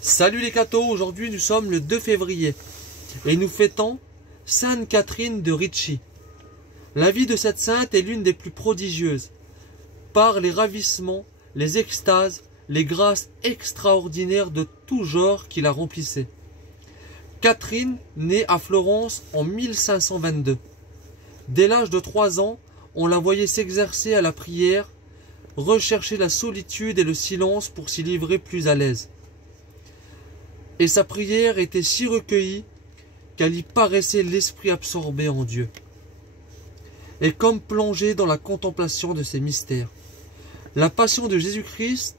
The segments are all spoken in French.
Salut les cathos, aujourd'hui nous sommes le 2 février et nous fêtons Sainte Catherine de Ricci. La vie de cette sainte est l'une des plus prodigieuses, par les ravissements, les extases, les grâces extraordinaires de tout genre qui la remplissaient. Catherine naît à Florence en 1522. Dès l'âge de 3 ans, on la voyait s'exercer à la prière, rechercher la solitude et le silence pour s'y livrer plus à l'aise. Et sa prière était si recueillie qu'elle y paraissait l'esprit absorbé en Dieu, et comme plongée dans la contemplation de ses mystères. La passion de Jésus-Christ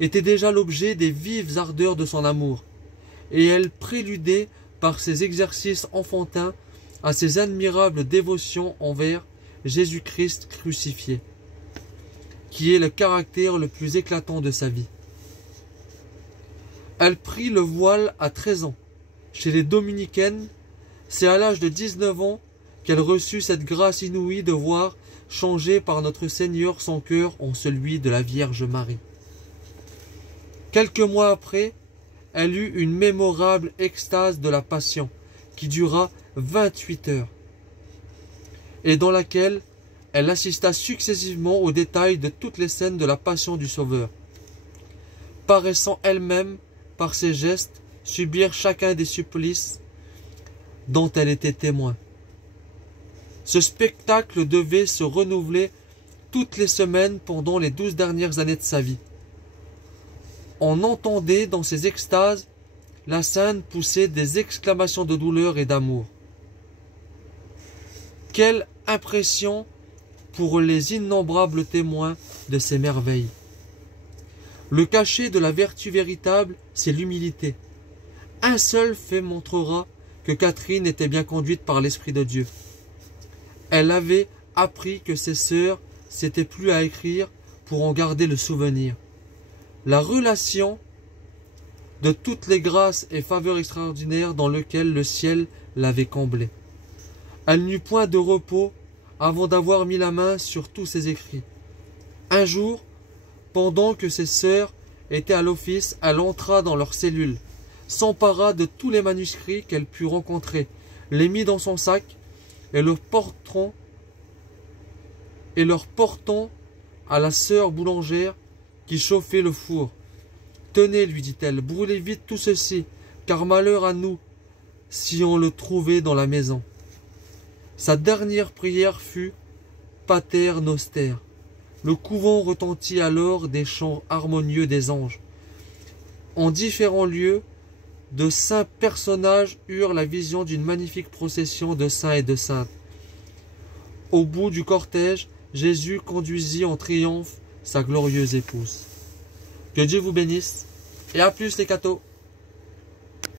était déjà l'objet des vives ardeurs de son amour, et elle préludait par ses exercices enfantins à ses admirables dévotions envers Jésus-Christ crucifié, qui est le caractère le plus éclatant de sa vie. Elle prit le voile à 13 ans. Chez les dominicaines, c'est à l'âge de 19 ans qu'elle reçut cette grâce inouïe de voir changer par notre Seigneur son cœur en celui de la Vierge Marie. Quelques mois après, elle eut une mémorable extase de la Passion qui dura 28 heures et dans laquelle elle assista successivement aux détails de toutes les scènes de la Passion du Sauveur, paraissant elle-même par ses gestes subir chacun des supplices dont elle était témoin. Ce spectacle devait se renouveler toutes les semaines pendant les 12 dernières années de sa vie. On entendait dans ses extases la sainte pousser des exclamations de douleur et d'amour. Quelle impression pour les innombrables témoins de ces merveilles! Le cachet de la vertu véritable, c'est l'humilité. Un seul fait montrera que Catherine était bien conduite par l'Esprit de Dieu. Elle avait appris que ses sœurs s'étaient plus à écrire pour en garder le souvenir. La relation de toutes les grâces et faveurs extraordinaires dans lesquelles le ciel l'avait comblée. Elle n'eut point de repos avant d'avoir mis la main sur tous ses écrits. Un jour, pendant que ses sœurs étaient à l'office, elle entra dans leur cellule, s'empara de tous les manuscrits qu'elle put rencontrer, les mit dans son sac et leur portant à la sœur boulangère qui chauffait le four. « Tenez, lui dit-elle, brûlez vite tout ceci, car malheur à nous si on le trouvait dans la maison. » Sa dernière prière fut « Pater Noster ». Le couvent retentit alors des chants harmonieux des anges. En différents lieux, de saints personnages eurent la vision d'une magnifique procession de saints et de saintes. Au bout du cortège, Jésus conduisit en triomphe sa glorieuse épouse. Que Dieu vous bénisse, et à plus les cathos.